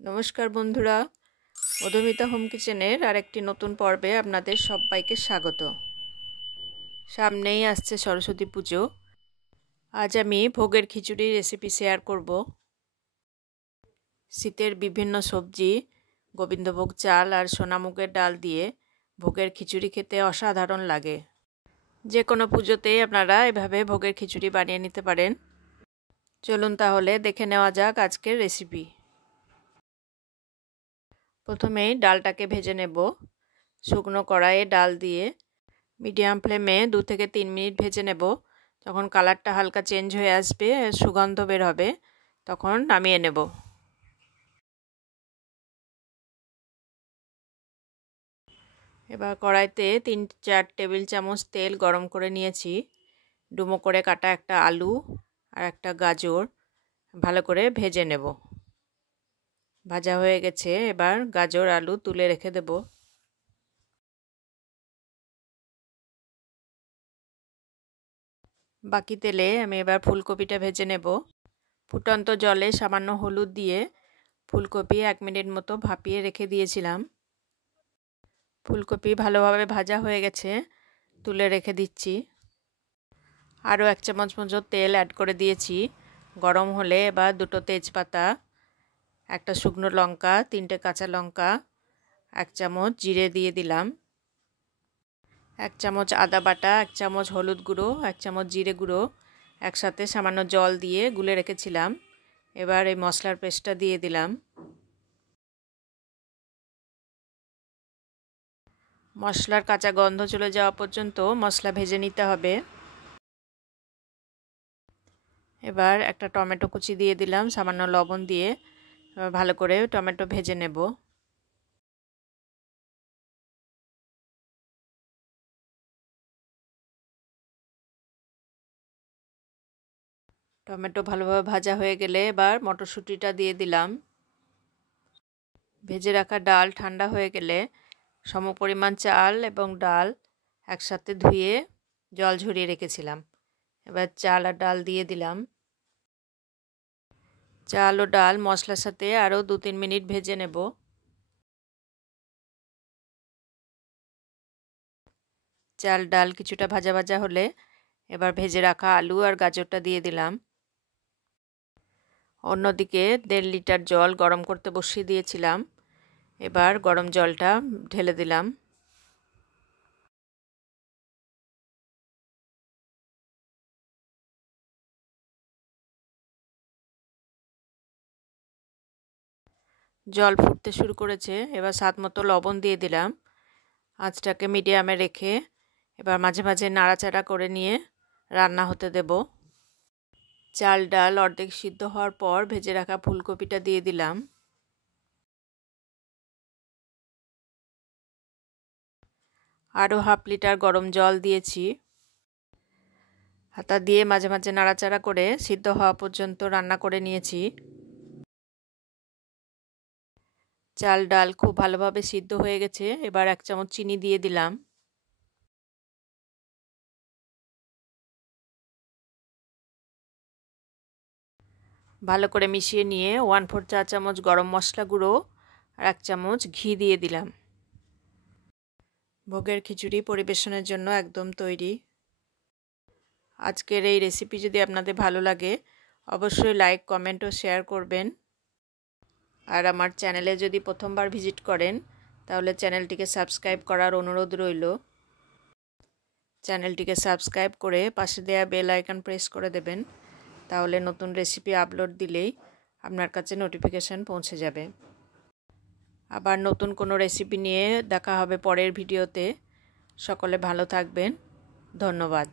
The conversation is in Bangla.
নমস্কার বন্ধুরা, মধুমিতা হোম কিচেনের আরেকটি নতুন পর্বে আপনাদের সবাইকে স্বাগত। সামনেই আসছে সরস্বতী পুজো। আজ আমি ভোগের খিচুড়ির রেসিপি শেয়ার করব। শীতের বিভিন্ন সবজি, গোবিন্দভোগ চাল আর সোনামুগের ডাল দিয়ে ভোগের খিচুড়ি খেতে অসাধারণ লাগে। যে কোনো পুজোতেই আপনারা এভাবে ভোগের খিচুড়ি বানিয়ে নিতে পারেন। চলুন তাহলে দেখে নেওয়া যাক আজকের রেসিপি। প্রথমেই ডালটাকে ভেজে নেব। শুকনো কড়াইয়ে ডাল দিয়ে মিডিয়াম ফ্লেমে 2 থেকে 3 মিনিট ভেজে নেব। যখন কালারটা হালকা চেঞ্জ হয়ে আসবে, সুগন্ধ বের হবে, তখন নামিয়ে নেব। এবার কড়াইতে 3-4 টেবিল চামচ তেল গরম করে নিয়েছি। ডুমো করে কাটা একটা আলু আর একটা গাজর ভালো করে ভেজে নেব। ভাজা হয়ে গেছে, এবার গাজর আলু তুলে রেখে দেব। বাকি তেলে আমি এবার ফুলকপিটা ভেজে নেব। ফুটন্ত জলে সামান্য হলুদ দিয়ে ফুলকপি 1 মিনিট মতো ভাপিয়ে রেখে দিয়েছিলাম। ফুলকপি ভালোভাবে ভাজা হয়ে গেছে, তুলে রেখে দিচ্ছি। আরও 1 চামচ মতো তেল অ্যাড করে দিয়েছি। গরম হলে এবার 2টো তেজপাতা, একটা শুকনো লঙ্কা, 3টে কাঁচা লঙ্কা, 1 চামচ জিরে দিয়ে দিলাম, 1 চামচ আদা বাটা, 1 চামচ হলুদ গুঁড়ো, 1 চামচ জিরে গুঁড়ো একসাথে সামান্য জল দিয়ে গুলে রেখেছিলাম। এবার এই মশলার পেস্টটা দিয়ে দিলাম। মশলার কাঁচা গন্ধ চলে যাওয়া পর্যন্ত মশলা ভেজে নিতে হবে। এবার একটা টমেটো কুচি দিয়ে দিলাম, সামান্য লবণ দিয়ে ভালো করে টমেটো ভেজে নেব। টমেটো ভালোভাবে ভাজা হয়ে গেলে এবার মটরশুঁটিটা দিয়ে দিলাম। ভেজে রাখা ডাল ঠান্ডা হয়ে গেলে সমপরিমাণ চাল এবং ডাল একসাথে ধুয়ে জল ঝরিয়ে রেখেছিলাম। এবার চাল আর ডাল দিয়ে দিলাম। চাল ও ডাল মশলার সাথে আরও 2-3 মিনিট ভেজে নেব। চাল ডাল কিছুটা ভাজা ভাজা হলে এবার ভেজে রাখা আলু আর গাজরটা দিয়ে দিলাম। অন্যদিকে 1.5 লিটার জল গরম করতে বসিয়ে দিয়েছিলাম। এবার গরম জলটা ঢেলে দিলাম। জল ফুটতে শুরু করেছে, এবার স্বাদ মতো লবণ দিয়ে দিলাম। আঁচটাকে মিডিয়ামে রেখে এবার মাঝে মাঝে নাড়াচাড়া করে নিয়ে রান্না হতে দেব। চাল ডাল অর্ধেক সিদ্ধ হওয়ার পর ভেজে রাখা ফুলকপিটা দিয়ে দিলাম। আরও 1/2 লিটার গরম জল দিয়েছি। হাতা দিয়ে মাঝে মাঝে নাড়াচাড়া করে সিদ্ধ হওয়া পর্যন্ত রান্না করে নিয়েছি। চাল ডাল খুব ভালোভাবে সিদ্ধ হয়ে গেছে, এবার 1 চামচ চিনি দিয়ে দিলাম। ভালো করে মিশিয়ে নিয়ে 1/4 চা চামচ গরম মশলা গুঁড়ো আর 1 চামচ ঘি দিয়ে দিলাম। ভোগের খিচুড়ি পরিবেশনের জন্য একদম তৈরি। আজকের এই রেসিপি যদি আপনাদের ভালো লাগে অবশ্যই লাইক, কমেন্ট ও শেয়ার করবেন। আর আমার চ্যানেলে যদি প্রথমবার ভিজিট করেন তাহলে চ্যানেলটিকে সাবস্ক্রাইব করার অনুরোধ রইল। চ্যানেলটিকে সাবস্ক্রাইব করে পাশে দেওয়া বেল আইকন প্রেস করে দেবেন, তাহলে নতুন রেসিপি আপলোড দিলেই আপনার কাছে নোটিফিকেশান পৌঁছে যাবে। আবার নতুন কোনো রেসিপি নিয়ে দেখা হবে পরের ভিডিওতে। সকলে ভালো থাকবেন। ধন্যবাদ।